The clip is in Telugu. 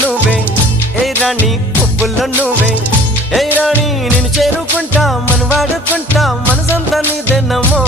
నువ్వే ఏ రాణి పువ్వుల్లో నువ్వే ఏ రాణి నేను చేరుకుంటా మన వాడుకుంటా మనసంతా నీదెన్నమో